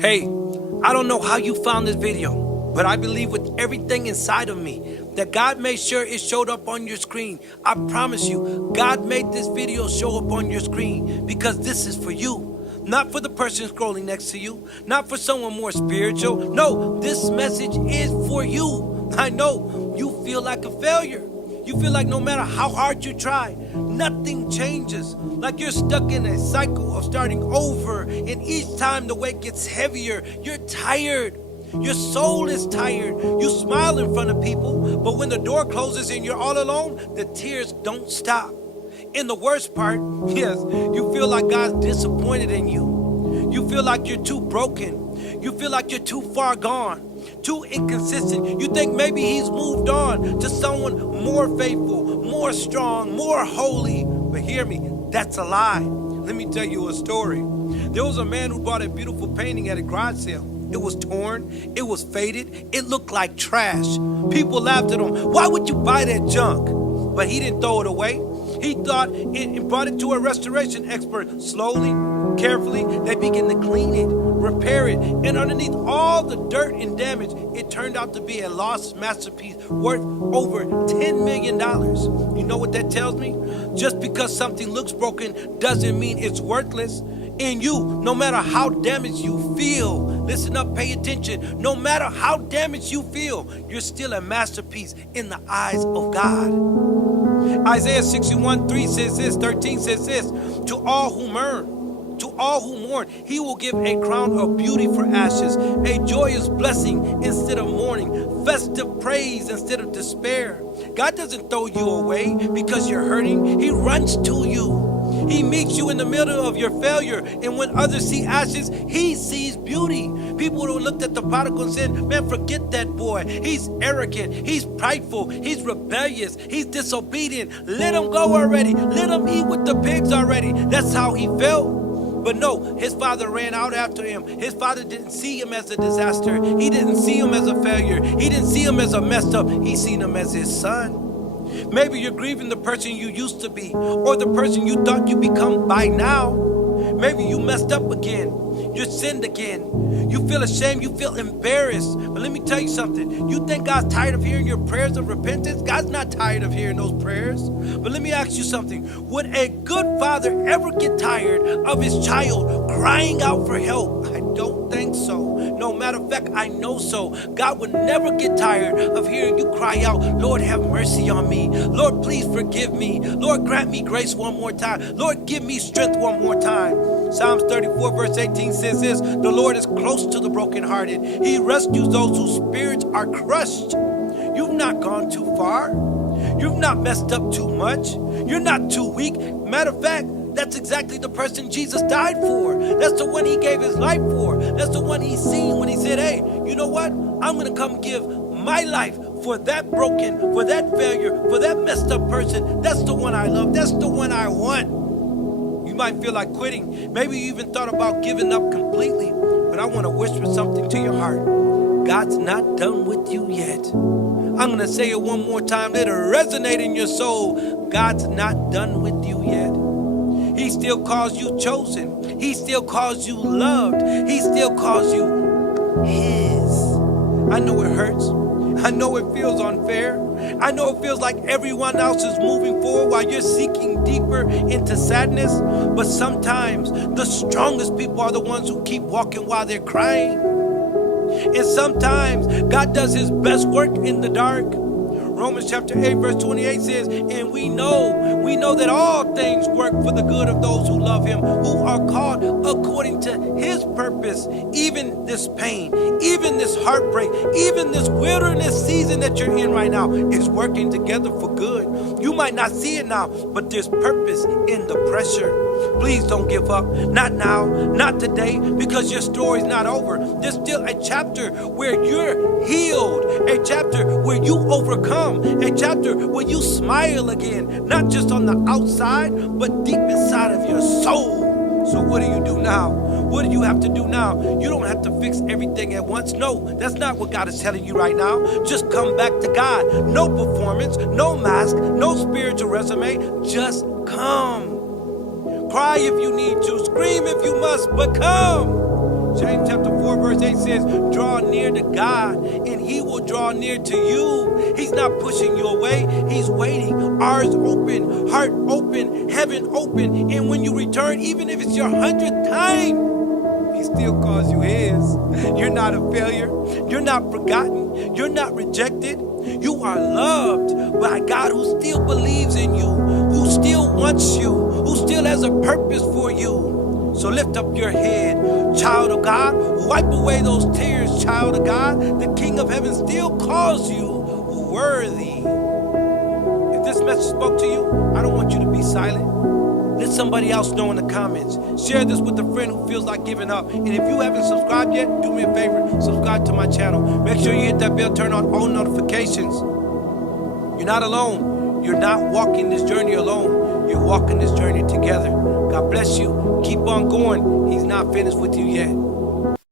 Hey, I don't know how you found this video, but I believe with everything inside of me that God made sure it showed up on your screen. I promise you, God made this video show up on your screen because this is for you. Not for the person scrolling next to you, not for someone more spiritual. No, this message is for you. I know you feel like a failure. You feel like no matter how hard you try, nothing changes. Like you're stuck in a cycle of starting over, and each time the weight gets heavier, you're tired. Your soul is tired. You smile in front of people, but when the door closes and you're all alone, the tears don't stop. And the worst part, yes, you feel like God's disappointed in you. You feel like you're too broken. You feel like you're too far gone, too inconsistent. You think maybe he's moved on to someone more faithful, more strong, more holy. But hear me, that's a lie. Let me tell you a story. There was a man who bought a beautiful painting at a garage sale. It was torn, it was faded, it looked like trash. People laughed at him. Why would you buy that junk? But he didn't throw it away. He thought and brought it to a restoration expert. Slowly, carefully, they began to clean it, repair it, and underneath all the dirt and damage, it turned out to be a lost masterpiece worth over $10 million. You know what that tells me? Just because something looks broken doesn't mean it's worthless. In you, no matter how damaged you feel, listen up, pay attention. No matter how damaged you feel, you're still a masterpiece in the eyes of God. Isaiah 61:13 says this, to all who mourn, he will give a crown of beauty for ashes, a joyous blessing instead of mourning, festive praise instead of despair. God doesn't throw you away because you're hurting. He runs to you. He meets you in the middle of your failure, and when others see ashes, he sees beauty. People who looked at the prodigal and said, man, forget that boy. He's arrogant, he's prideful, he's rebellious, he's disobedient. Let him go already. Let him eat with the pigs already. That's how he felt. But no, his father ran out after him. His father didn't see him as a disaster. He didn't see him as a failure. He didn't see him as a messed up. He seen him as his son. Maybe you're grieving the person you used to be, or the person you thought you become by now. Maybe you messed up again. You sinned again. You feel ashamed. You feel embarrassed. But let me tell you something. You think God's tired of hearing your prayers of repentance? God's not tired of hearing those prayers. But let me ask you something. Would a good father ever get tired of his child crying out for help? I don't think so. No matter of fact, I know so. God would never get tired of hearing you cry out, Lord, have mercy on me. Lord, please forgive me. Lord, grant me grace one more time. Lord, give me strength one more time. Psalms 34 verse 18 says this, the Lord is close to the brokenhearted. He rescues those whose spirits are crushed. You've not gone too far. You've not messed up too much. You're not too weak. Matter of fact, that's exactly the person Jesus died for. That's the one he gave his life for. That's the one he seen when he said, hey, you know what? I'm going to come give my life for that broken, for that failure, for that messed up person. That's the one I love. That's the one I want. You might feel like quitting. Maybe you even thought about giving up completely. But I want to whisper something to your heart. God's not done with you yet. I'm going to say it one more time. Let it resonate in your soul. God's not done with you yet. He still calls you chosen. He still calls you loved. He still calls you his. I know it hurts. I know it feels unfair. I know it feels like everyone else is moving forward while you're sinking deeper into sadness. But sometimes the strongest people are the ones who keep walking while they're crying. And sometimes God does his best work in the dark. Romans chapter 8 verse 28 says, and we know that all things work for the good of those who love him, who are called according to his purpose. Even this pain, even this heartbreak, even this wilderness season that you're in right now is working together for good. You might not see it now, but there's purpose in the pressure. Please don't give up. Not now, not today, because your story's not over. There's still a chapter where you're healed, a chapter where you overcome, a chapter where you smile again, not just on the outside, but deep inside of your soul. So what do you do now? What do you have to do now? You don't have to fix everything at once. No, that's not what God is telling you right now. Just come back to God. No performance, no mask, no spiritual resume. Just come. Cry if you need to, scream if you must, but come. James chapter 4 verse 8 says, draw near to God and he will draw near to you. He's not pushing you away. He's waiting. Eyes open, heart open, heaven open. And when you return, even if it's your 100th time, he still calls you his. You're not a failure. You're not forgotten. You're not rejected. You are loved by a God who still believes in you, who still wants you, who still has a purpose for you. So lift up your head, child of God. Wipe away those tears, child of God. The King of Heaven still calls you worthy. If this message spoke to you, I don't want you to be silent. Let somebody else know in the comments. Share this with a friend who feels like giving up. And if you haven't subscribed yet, do me a favor. Subscribe to my channel. Make sure you hit that bell, turn on all notifications. You're not alone. You're not walking this journey alone. You're walking this journey together. God bless you. Keep on going. He's not finished with you yet.